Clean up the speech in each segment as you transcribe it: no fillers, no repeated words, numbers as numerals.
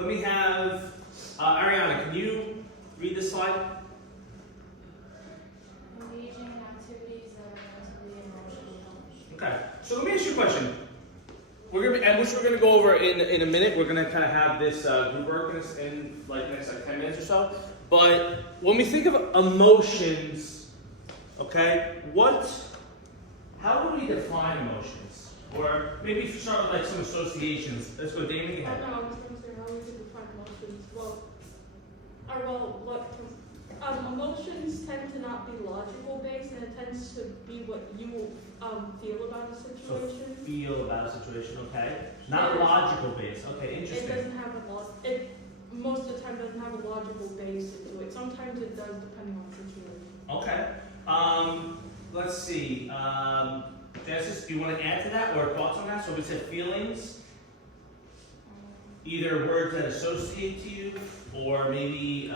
let me have Ariana. Can you read this slide? Engaging in activities that are mentally and emotionally healthy. Okay. So let me ask you a question. Which we're gonna go over in a minute. We're gonna kind of have this group work in like the next 10 minutes or so. But when we think of emotions, okay, how do we define emotions? Or maybe if you start with like some associations. Let's go, Damon. Go I ahead. don't know, I was going to say how we could define emotions. Emotions tend to not be logical based, and it tends to be what you feel about a So situation. feel about a situation, okay? Not Yeah. logical based. Okay, It interesting. doesn't have it most of the time doesn't have a logical base to it. Sometimes it does, depending on the situation. Okay. Let's see. Genesis, do you want to add to that or thoughts on that? So we said feelings, either words that associate to you, or maybe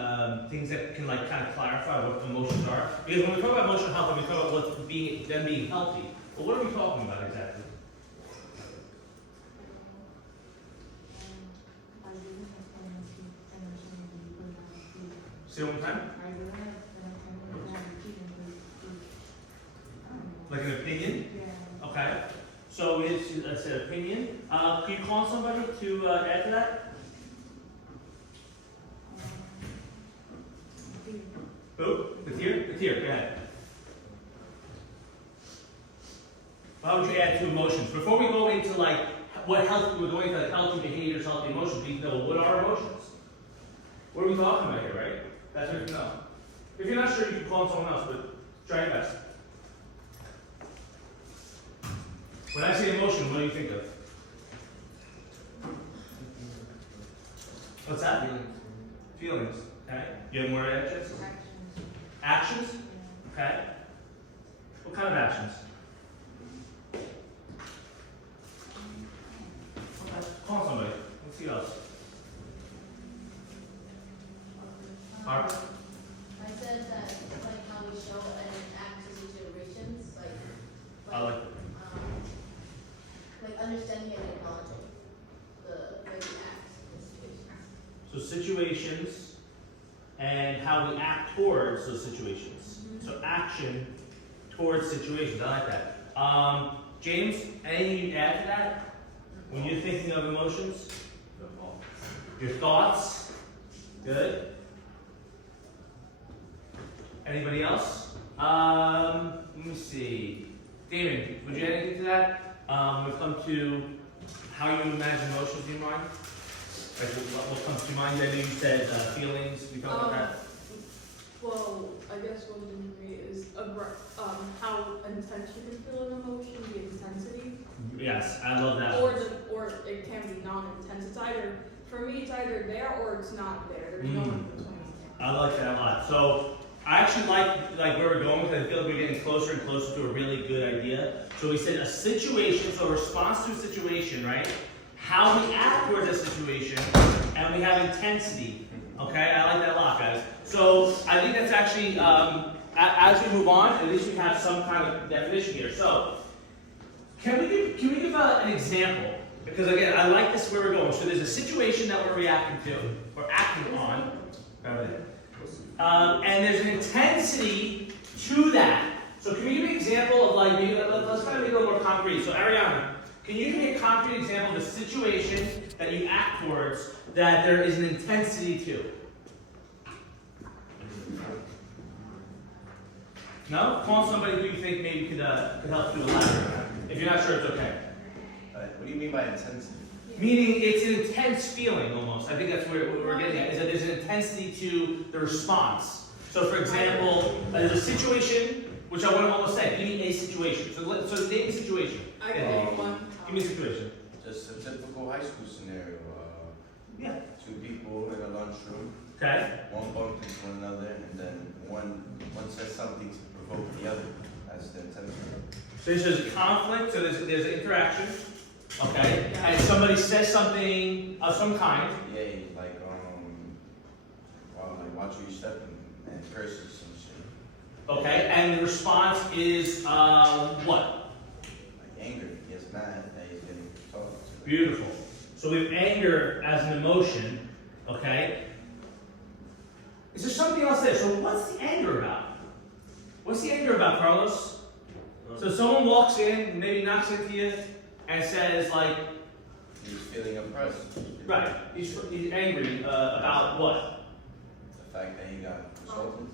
things that can like kind of clarify what emotions are. Because when we talk about emotional health, we talk about what's them being healthy. But what are we talking about exactly? Say it one more time. Like an opinion? Okay. So it's an opinion. Can you call somebody to add to that? Who? Katir, go ahead. How would you add to emotions? Before we go into like what health, we're going to like healthy behaviors, healthy emotions, we need to know what are emotions. What are we talking about here, right? That's what you know. If you're not sure, you can call someone else, but try your best. When I say emotion, what do you think of? What's that? Feelings. Okay. You have more actions? Actions? Okay. What kind of actions? Okay. Call somebody. Let's see what else. Barbara? I said that like how we show and act to situations, I like it. like understanding and acknowledging the way we act in situations. So situations and how we act towards those situations. So action towards situations. I like that. James, anything you add to that? When you're thinking of emotions? Your thoughts? Good. Anybody else? Let me see. Damon, would you add anything to that? When it comes to how you imagine emotions in your mind? Like what comes to mind? I know you said feelings. We talked about that. Well, I guess what we didn't agree is how intense you can feel an emotion, the intensity, Yes, I love that. or it can be non-intense. It's either, for me, it's either there or it's not there. There's no in between. I like that a lot. So I actually like where we're going because I feel like we're getting closer and closer to a really good idea. So we said a situation, so a response to a situation, right? How we act towards a situation, and we have intensity. Okay, I like that a lot, guys. So I think that's actually, as we move on, at least we have some kind of definition here. So can we give an example? Because again, I like this where we're going. So there's a situation that we're reacting to, or acting on, and there's an intensity to that. So can we give an example of like, maybe, let's kind of make it a little more concrete. So Ariana, can you give me a concrete example of a situation that you act towards that there is an intensity to? No? Call somebody who you think maybe could help you elaborate. If you're not sure, it's okay. What do you mean by intensity? Meaning it's an intense feeling almost. I think that's what we're getting at, is that there's an intensity to the response. So for example, there's a situation, which I want to almost say, give me a situation. So name a situation. I can name one. Give me a situation. Just a typical high school scenario. Yeah. Two people in a lunchroom. Okay. One bumped into one another, and then one says something to provoke the other. That's the intensity. So there's conflict, so there's an interaction. Okay. And somebody says something of some kind. Yeah, like watch where you step and curses some shit. Okay. And the response is what? Like anger. He gets mad that he's getting talked to. Beautiful. So we have anger as an emotion, Okay? Is there something else there? So what's the anger about? What's the anger about, Carlos? So someone walks in, maybe knocks into you, and says like, He's feeling oppressed. right, he's angry about what? The fact that he got assaulted.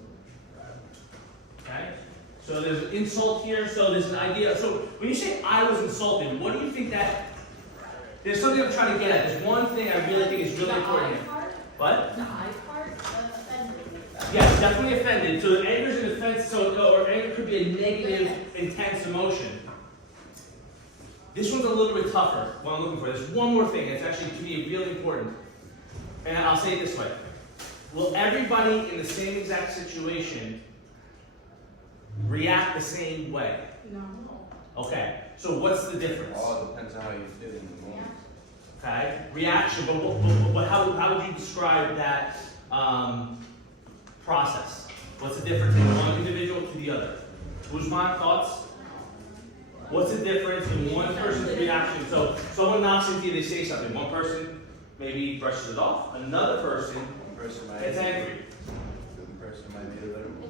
Okay? So there's an insult here, so there's an idea. So when you say I was insulted, what do you think that, there's something I'm trying to get at. There's one thing I really think is really important here. What? The I part, offended. Yes, definitely offended. So anger is an offense, or anger could be a negative, intense emotion. This one's a little bit tougher, what I'm looking for. There's one more thing that's actually to me really important. And I'll say it this way. Will everybody in the same exact situation react the same way? No. Okay, so what's the difference? All depends on how you feel in the moment. Okay, reaction, but how would you describe that process? What's the difference in one individual to the other? Usman, thoughts? What's the difference in one person's reaction? So someone knocks into you, they say something. One person maybe brushes it off. Another person One person might gets angry. The other person might be a little more.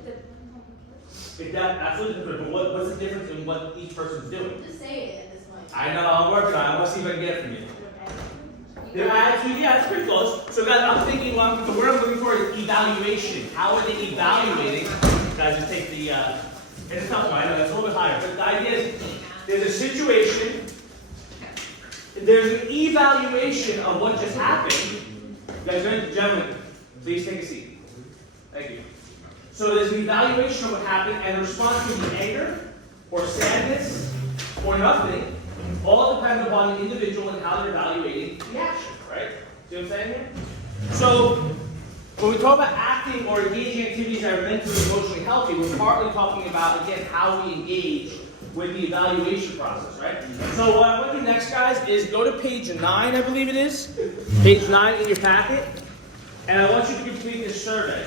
That's absolutely different. But what's the difference in what each person's doing? Just say it at this point. I know, I'm working on it. I want to see if I can get it from you. Okay. The attitude, yeah, it's pretty close. So guys, I'm thinking, the word I'm looking for is evaluation. How are they evaluating? Guys, just take the, it's a tough one, I know, that's a little bit higher. But the idea is, there's a situation, there's an evaluation of what just happened. You guys, gentlemen, please take a seat. Thank you. So there's an evaluation of what happened, and the response can be anger, or sadness, or nothing. All depends upon the individual and how they're evaluating the action, right? See what I'm saying here? So, when we talk about acting or engaging in activities that are mentally and emotionally healthy, we're partly talking about, again, how we engage with the evaluation process, right? So what I want to do next, guys, is go to page 9, I believe it is. Page 9 in your packet. And I want you to complete this survey.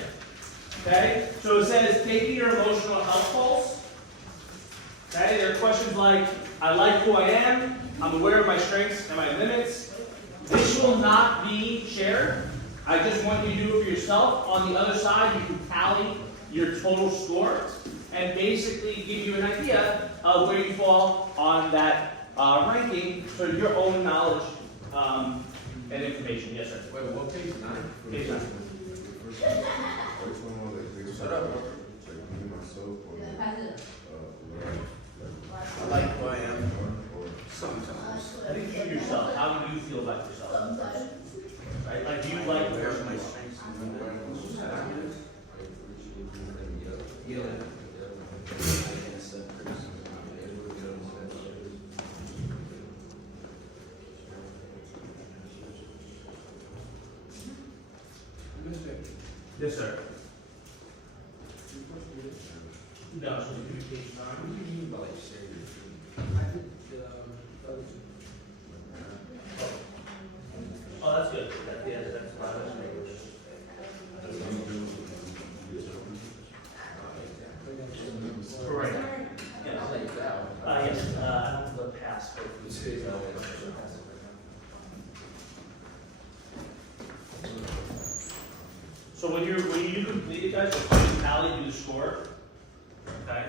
Okay? So it says, taking your emotional health pulse. Okay? There are questions like, I like who I am. I'm aware of my strengths and my limits. This will not be shared. I just want you to do it for yourself. On the other side, you can tally your total score and basically give you an idea of where you fall on that ranking for your own knowledge and information. Yes, sir. Wait, what page 9? Page 9. Shut up. Yeah, pass it I like who I am. up. Sometimes. I think you yourself, how do you feel about yourself? Sometimes. Right? Like, do you like the person my you are? strengths and where I'm most active. Yeah. I can accept criticism. Yes, sir. No, so you do page 9. Oh, that's good. That's fine. Correct. Yes. Yes, I don't have the pass, but so when you complete it, guys, you tally, do the score. Okay.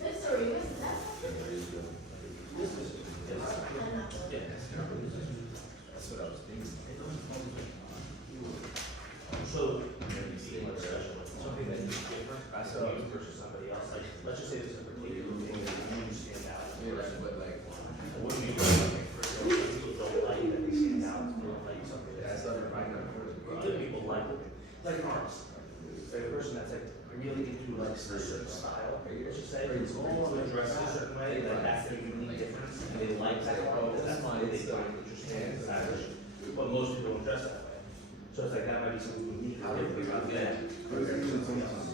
This story, what's that? This is, yeah. That's what I was thinking. So, something that you different, I saw you versus somebody else, like, let's just say this is a particular thing that you stand out. Yeah, but like, What do you do, like, for example, people don't like that they stand out, they don't like something that's that's, not right now. good people like an artist. Like a person that's like really into like a certain style, let's just say, it's all dressed a certain way, like that's their unique difference, and they like that, that's why they find it interesting and stylish, but most people don't dress that way. So it's like, that might be something unique or different about them.